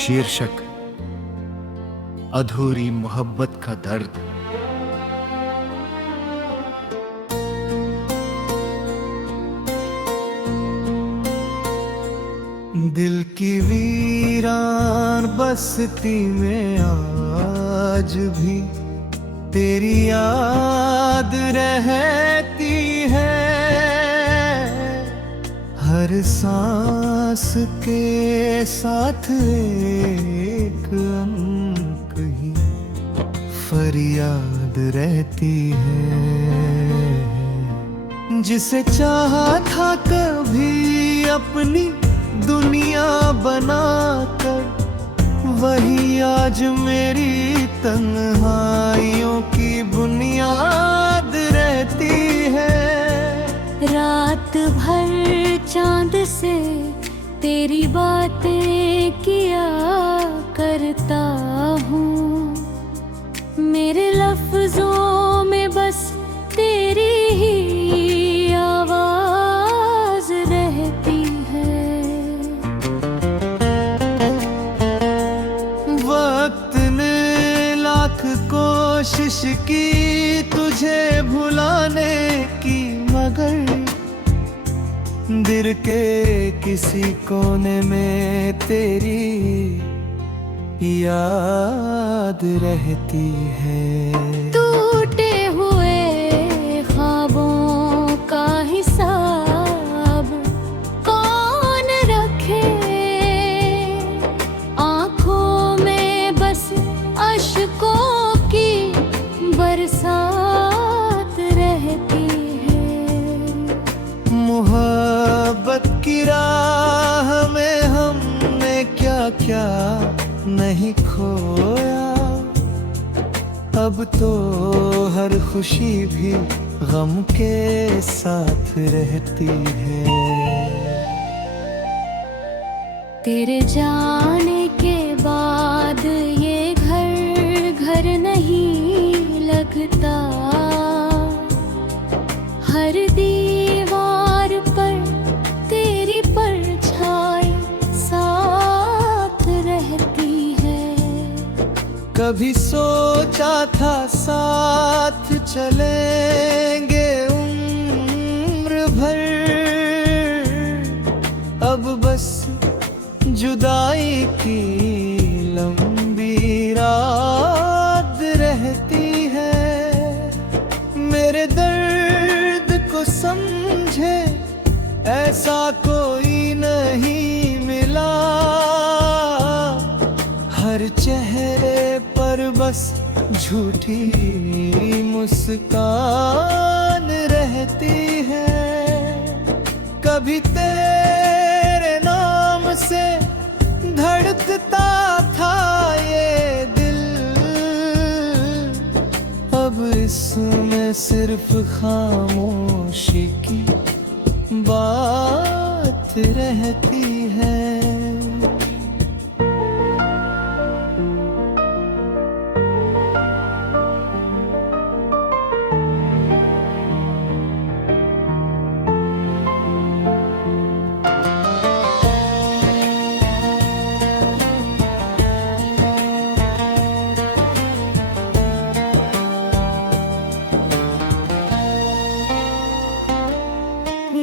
शीर्षक अधूरी मोहब्बत का दर्द। दिल की वीरान बस्ती में आज भी तेरी याद रहती है। हर सांस के साथ एक अंक ही फरियाद रहती है। जिसे चाहा था कभी अपनी दुनिया बनाकर, वही आज मेरी तन्हाइयों की बुनियाद रहती है। रात भर चांद से तेरी बातें किया करता हूँ, मेरे लफ्जों में बस तेरी ही आवाज रहती है। वक्त ने लाख कोशिश की तुझे भुलाने की, मगर दिल के किसी कोने में तेरी याद रहती है। टूटे हुए ख्वाबों का हिसाब कौन रखे, आंखों में बस अश्कों की बरसात रहती है। मोहब्बत की राह में हमने क्या क्या नहीं खोया, अब तो हर खुशी भी गम के साथ रहती है। तेरे जाने के बाद ये घर घर नहीं लगता, हर दीवार पर तेरी परछाई साथ रहती है। कभी सोचा था साथ चलेंगे उम्र भर, अब बस जुदाई की लंबी रात रहती है। मेरे दर्द को समझे ऐसा कोई नहीं मिला, हर चेहरे पर बस झूठी मुस्कान रहती है। कभी तेरे नाम से धड़कता था ये दिल, अब इसमें सिर्फ खामोशी की बात रहती है।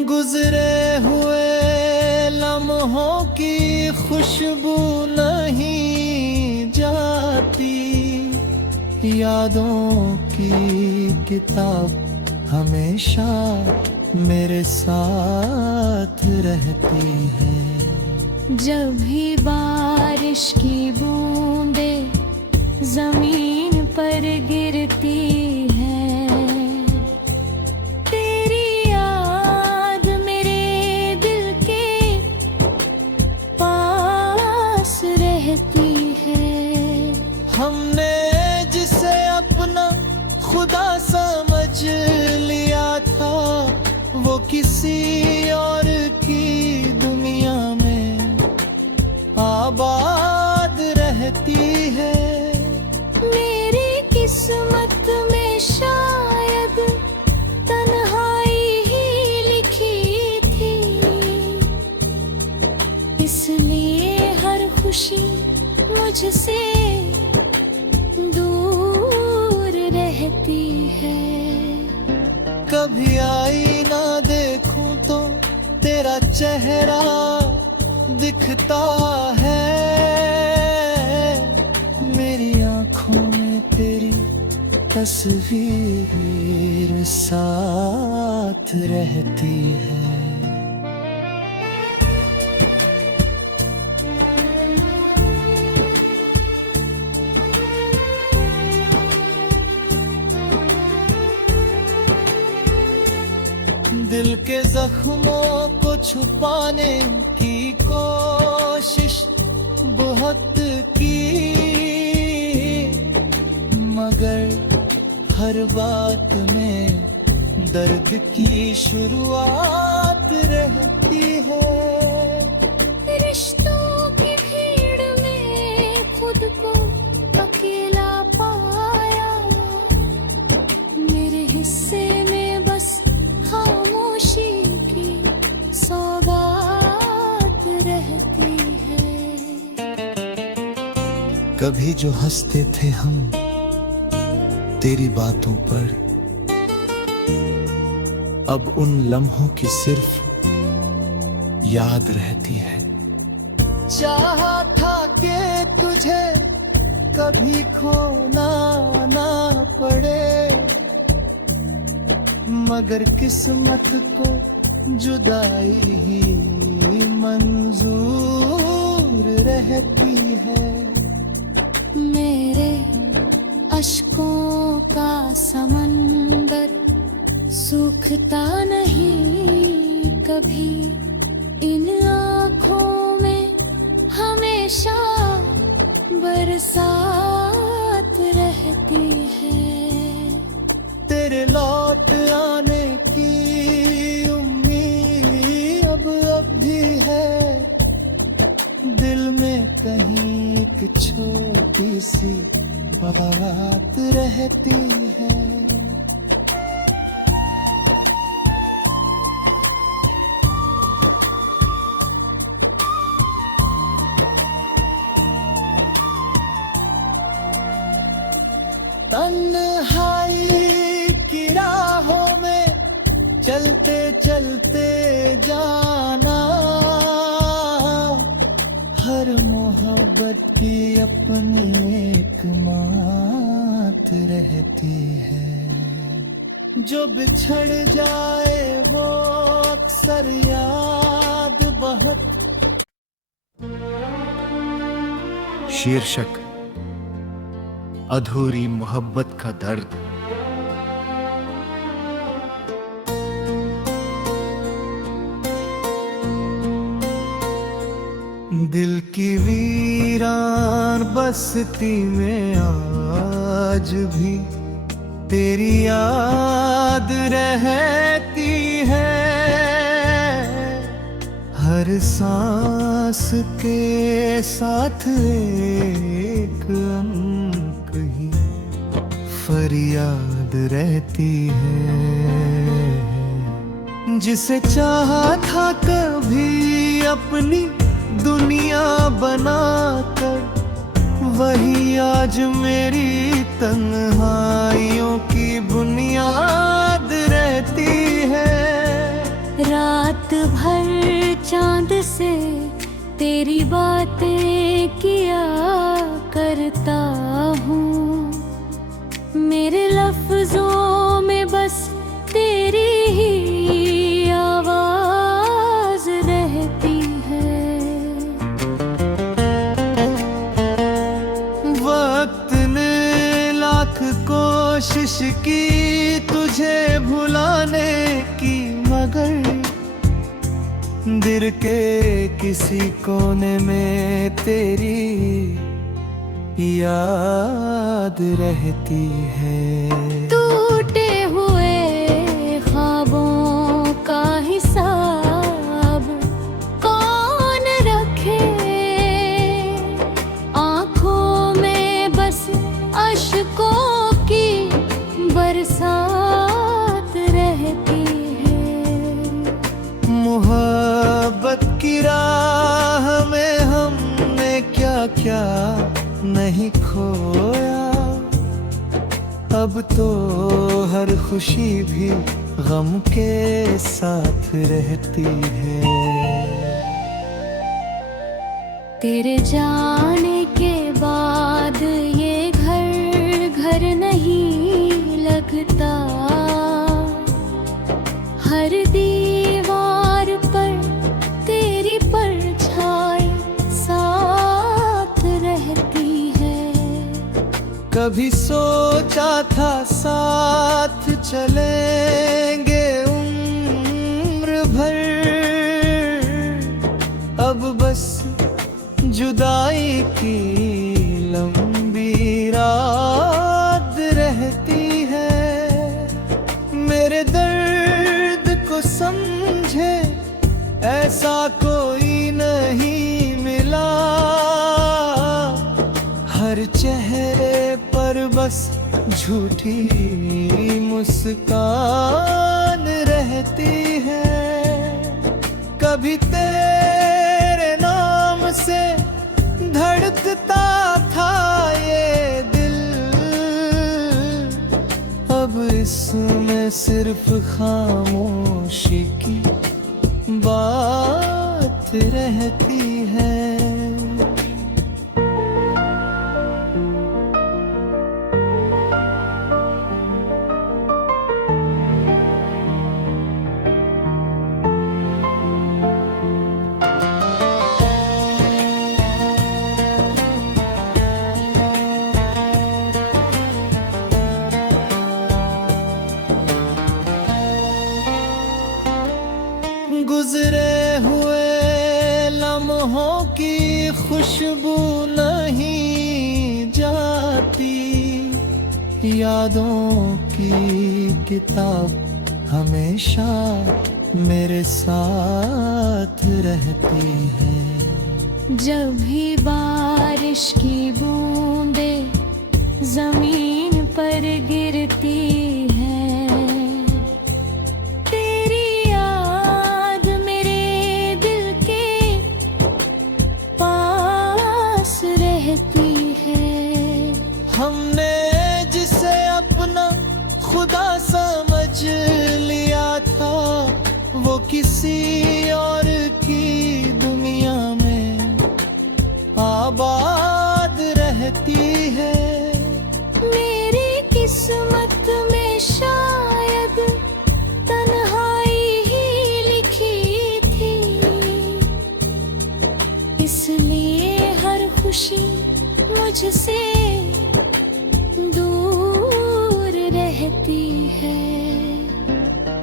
गुजरे हुए लम्हों की खुशबू नहीं जाती, यादों की किताब हमेशा मेरे साथ रहती है। जब भी बारिश की बूंदें जमीन पर गिरती हैं, तेरी याद मेरे दिल के पास रहती है। हमने जिसे अपना खुदा समझ लिया था, वो किसी और की दुनिया में आबाद रहती है। मेरी किस्मत में शायद तन्हाई ही लिखी थी, इसलिए हर खुशी मुझसे दूर रहती है। कभी आईना देखूं तो तेरा चेहरा दिखता है, मेरी आंखों में तेरी तस्वीर साथ रहती है। दिल के जख्मों को छुपाने की कोशिश बहुत की, मगर हर बात में दर्द की शुरुआत रहती है। रिश्तों की भीड़ में खुद को अकेला पाया, मेरे हिस्से में बस खामोशी की सौगात रहती है। कभी जो हंसते थे हम तेरी बातों पर, अब उन लम्हों की सिर्फ याद रहती है। चाहा था कि तुझे कभी खोना ना पड़े, मगर किस्मत को जुदाई ही मंजूर रहती है। मेरे अश्कों का समंदर सूखता नहीं कभी, इन आँखों में हमेशा बरसात रहती है। तेरे लौट आने की उम्मीद अब भी है, दिल में कहीं एक छोटी सी बात रहती है। तन्हाई की राहों में चलते चलते जाना, हर मोहब्बत की अपनी एक मात रहती है। जो बिछड़ जाए वो अक्सर याद बहुत। शीर्षक अधूरी मोहब्बत का दर्द। दिल की वीरान बस्ती में आज भी तेरी याद रहती है। हर सांस के साथ एक अंक ही फरियाद रहती है। जिसे चाहा था कभी अपनी दुनिया बनाकर, वही आज मेरी तन्हाइयों की बुनियाद रहती है। रात भर चांद से तेरी बातें किया करता हूँ, मेरे लफ्जों में बस तेरी ही आवाज रहती है। वक्त ने लाख कोशिश की तुझे भुलाने की, मगर दिल के किसी कोने में तेरी याद रहती है। टूटे हुए ख्वाबों का हिसाब कौन रखे, आँखों में बस अश्कों की बरसात रहती है। मोहब्बत की राह में हमने क्या क्या अब तो हर खुशी भी गम के साथ रहती है। तेरे जाने के बाद ये घर घर नहीं लगता। हर दीवार पर तेरी परछाई साथ रहती है। कभी सोचा था साथ चलेंगे उम्र भर, अब बस जुदाई की लंबी रात रहती है। मेरे दर्द को समझे ऐसा कोई नहीं मिला। हर चेहरे पर बस झूठी मुस्कान रहती है। कभी तेरे नाम से धड़कता था ये दिल, अब इसमें सिर्फ खामोशी की बात रहती है। गुजरे हुए लम्हों की खुशबू नहीं जाती। यादों की किताब हमेशा मेरे साथ रहती है। जब भी बारिश की बूंदें जमीन पर गिरती है, हमने जिसे अपना खुदा समझ लिया था, वो किसी और की दुनिया में आबाद रहती है। मेरी किस्मत में शायद तन्हाई ही लिखी थी, इसलिए हर खुशी मुझसे दूर रहती है।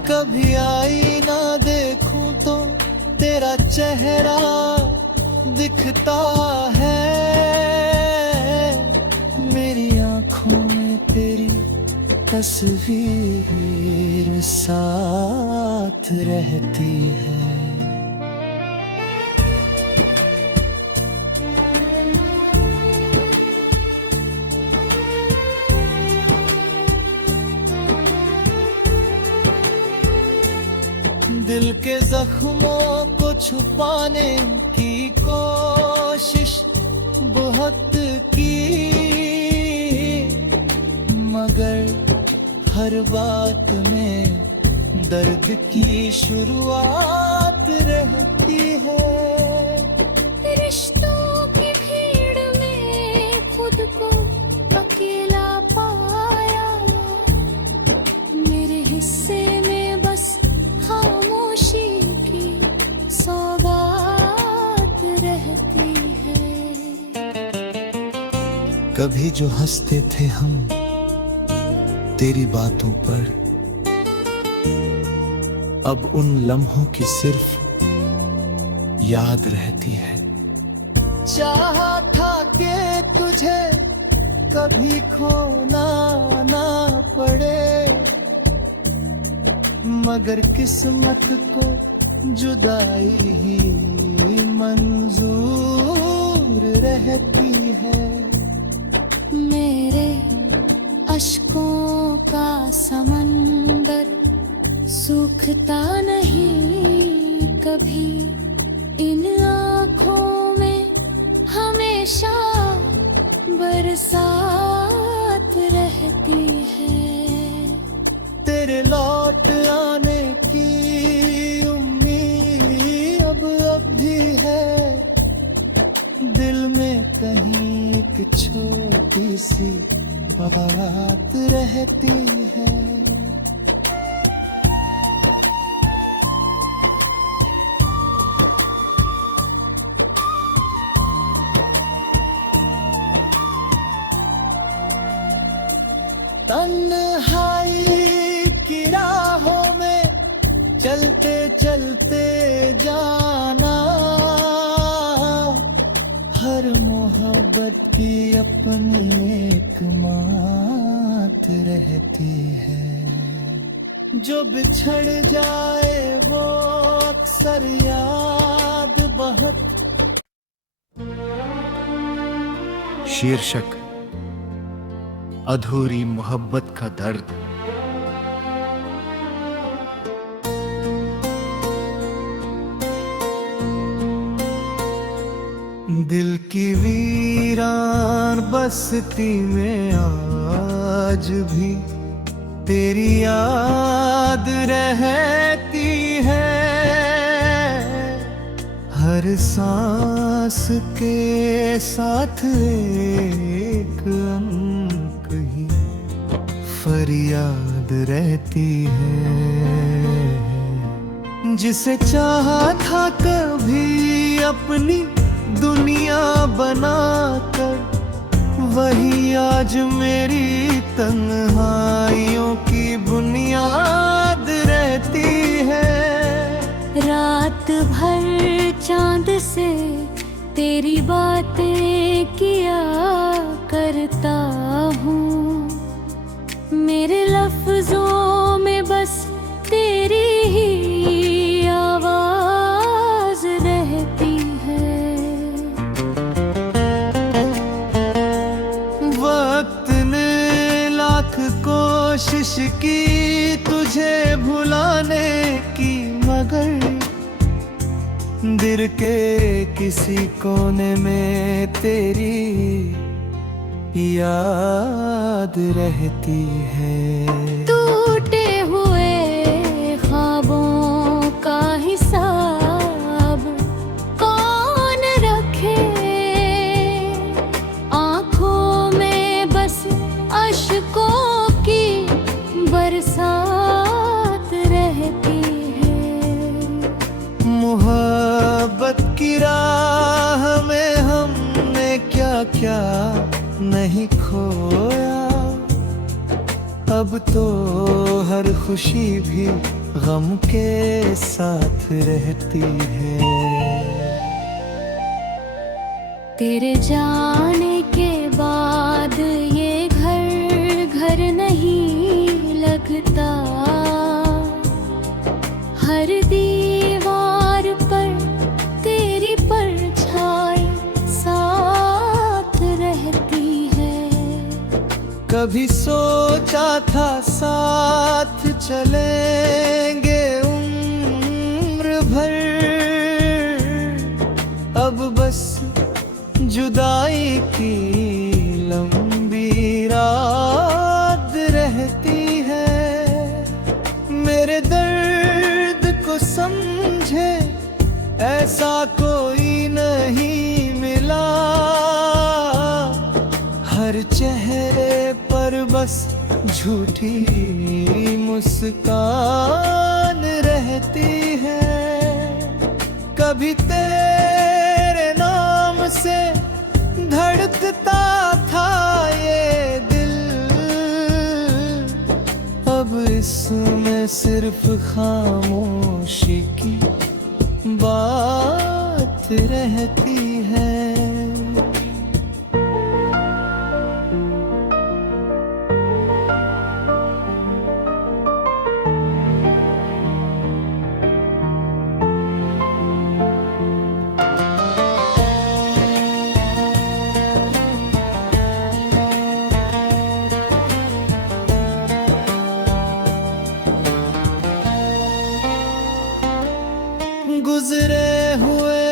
कभी आईना देखूं तो तेरा चेहरा दिखता है। मेरी आंखों में तेरी तस्वीर साथ रहती है। दिल के जख्मों को छुपाने की कोशिश बहुत की, मगर हर बात में दर्द की शुरुआत रहती है। रिश्तों की भीड़ में खुद को अकेला पाया, मेरे हिस्से में बस खामोशी की सौगात रहती है। कभी जो हंसते थे हम तेरी बातों पर, अब उन लम्हों की सिर्फ याद रहती है। चाहा था कि तुझे कभी खोना ना पड़े, मगर किस्मत को जुदाई ही मंजूर रहती है। मेरे अश्कों का समंदर सूखता नहीं कभी, इन आँखों में हमेशा बरसात रहती है। तेरे लौट आने की उम्मीद अब भी है। दिल में कहीं एक छोटी सी बात रहती है। तन्हाई की राहों में चलते चलते जाना, हर मोहब्बत की अपनी एक बात रहती है। जो बिछड़ जाए वो अक्सर याद बहुत। शीर्षक अधूरी मोहब्बत का दर्द। दिल की वीरान बस्ती में आज भी तेरी याद रहती है। हर सांस के साथ एक अंक ही फरियाद रहती है। जिसे चाहा था कभी अपनी दुनिया बनाकर, वही आज मेरी तन्हाइयों की बुनियाद रहती है। रात भर चांद से तेरी बातें किया करता हूँ। मेरे लफ्जों में बस तेरी ही आवाज रहती है। वक्त ने लाख कोशिश की तुझे भुलाने की, मगर दिल के किसी कोने में तेरी याद रहती है। टूटे हुए ख्वाबों का हिसाब कौन रखे, आंखों में बस अश्कों की बरसात रहती है। मोहब्बत की राह में हमने क्या क्या नहीं खोया। अब तो हर खुशी भी गम के साथ रहती है। तेरे जाने के बाद ये घर घर नहीं लगता। हर दीवार पर तेरी परछाई साथ रहती है। कभी सोचा था साथ चलेंगे उम्र भर, अब बस जुदाई की लंबी रात रहती है। मेरे दर्द को समझे ऐसा कोई नहीं मिला। हर चेहरे पर बस झूठी मुस्कान रहती है। कभी तेरे नाम से धड़कता था ये दिल, अब इसमें सिर्फ खामोशी की बात रहती है। गुजरे हुए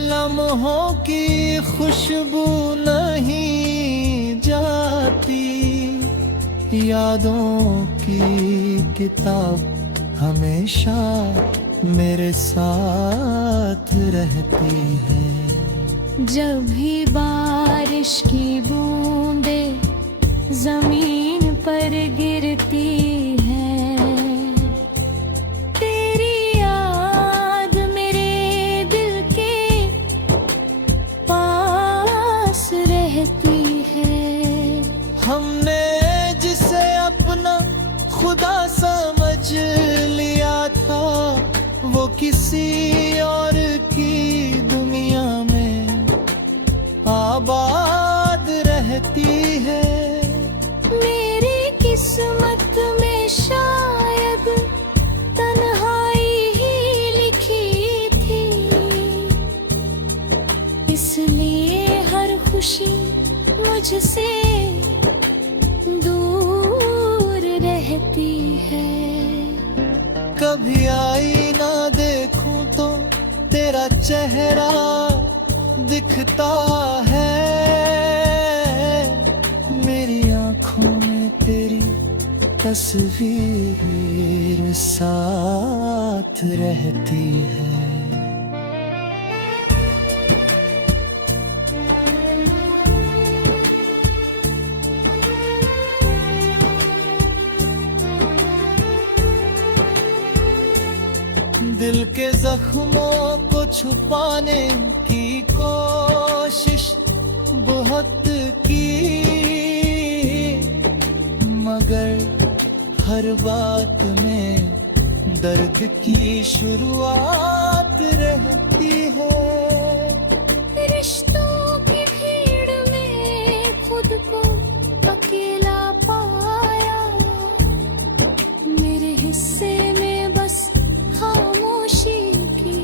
लम्हों की खुशबू नहीं जाती। यादों की किताब हमेशा मेरे साथ रहती है। जब भी बारिश की बूंदे जमीन पर गिरती है, तेरी याद मेरे दिल के पास रहती है। हमने जिसे अपना खुदा समझ लिया था, वो किसी और की दुनिया में आबाद रहती है। मेरी किस्मत में शायद तन्हाई ही लिखी थी, इसलिए हर खुशी मुझसे दूर रहती है। कभी आईना देखूं तो तेरा चेहरा दिखता है, मेरी आंखों में तेरी तस्वीर साथ रहती है। दिल के जख्मों को छुपाने की कोशिश बहुत की, मगर हर बात में दर्द की शुरुआत रहती है। रिश्तों की भीड़ में खुद को अकेला पाया, मेरे हिस्से में बस खामोशी की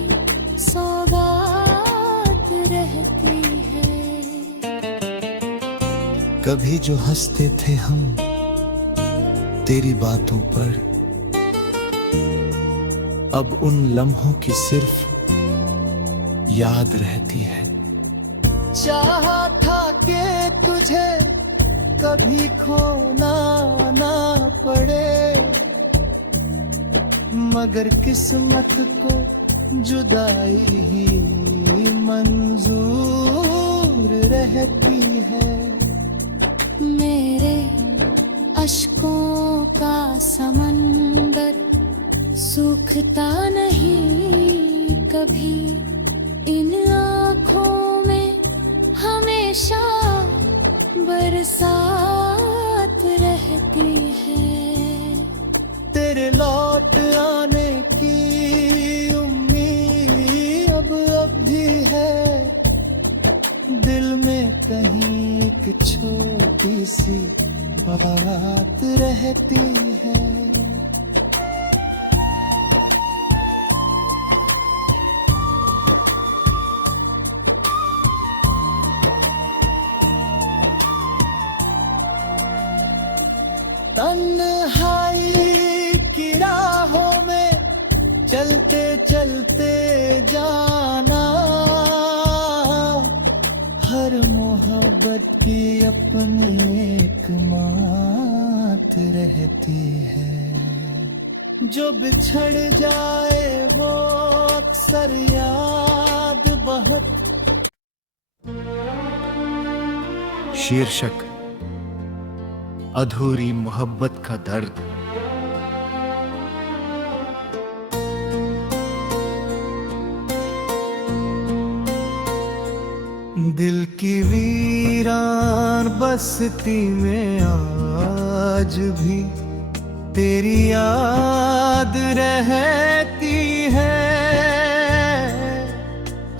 सौगात रहती है। कभी जो हंसते थे हम तेरी बातों पर, अब उन लम्हों की सिर्फ याद रहती है। चाहा था कि तुझे कभी खोना ना पड़े, मगर किस्मत को जुदाई ही मंजूर रहती है। मेरे अश्कों का समंदर सूखता नहीं कभी, इन आँखों में हमेशा बरसात रहती है। तेरे लौट आने की उम्मीद अब भी है, दिल में कहीं एक छोटी सी बात रहती है। तन्हाई की राहों में चलते चलते जाना, हर मोहब्बत की अपनी एक मात रहती है। जो बिछड़ जाए वो अक्सर याद बहुत। शीर्षक अधूरी मोहब्बत का दर्द। दिल की वीरान बस्ती में आज भी तेरी याद रहती है।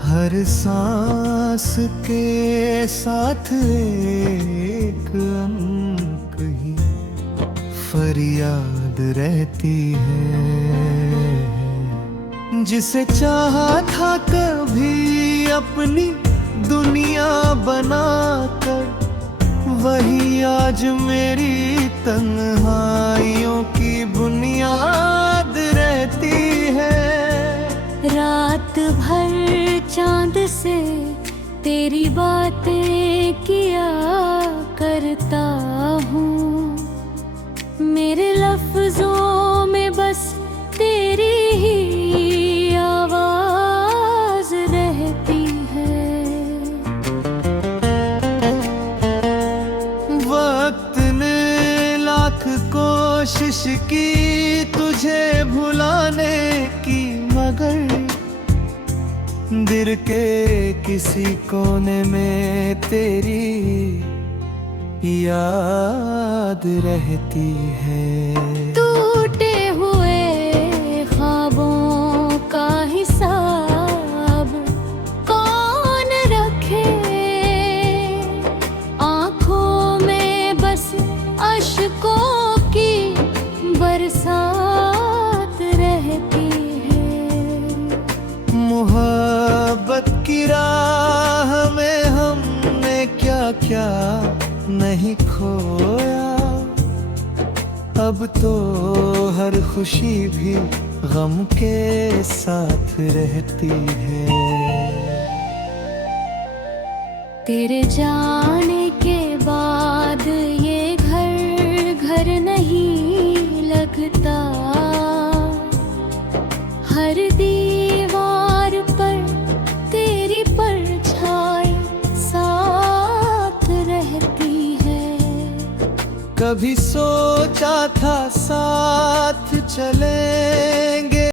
हर सांस के साथ एक अंक ही फरियाद रहती है। जिसे चाहा था कभी अपनी दुनिया बनाकर, वही आज मेरी तन्हाइयों की बुनियाद रहती है। रात भर चांद से तेरी बातें किया करता हूँ, दिल के किसी कोने में तेरी याद रहती है। टूटे हुए ख्वाबों का हिसाब कौन रखे, आंखों में बस अश्कों की बरसात रहती है। मोहब्बत की राह में हमने क्या क्या नहीं खोया, अब तो हर खुशी भी गम के साथ रहती है। तेरे जाने के बाद ये घर घर नहीं लगता, हर दीवार पर तेरी परछाई साथ रहती है। कभी सोचा था साथ चलेंगे,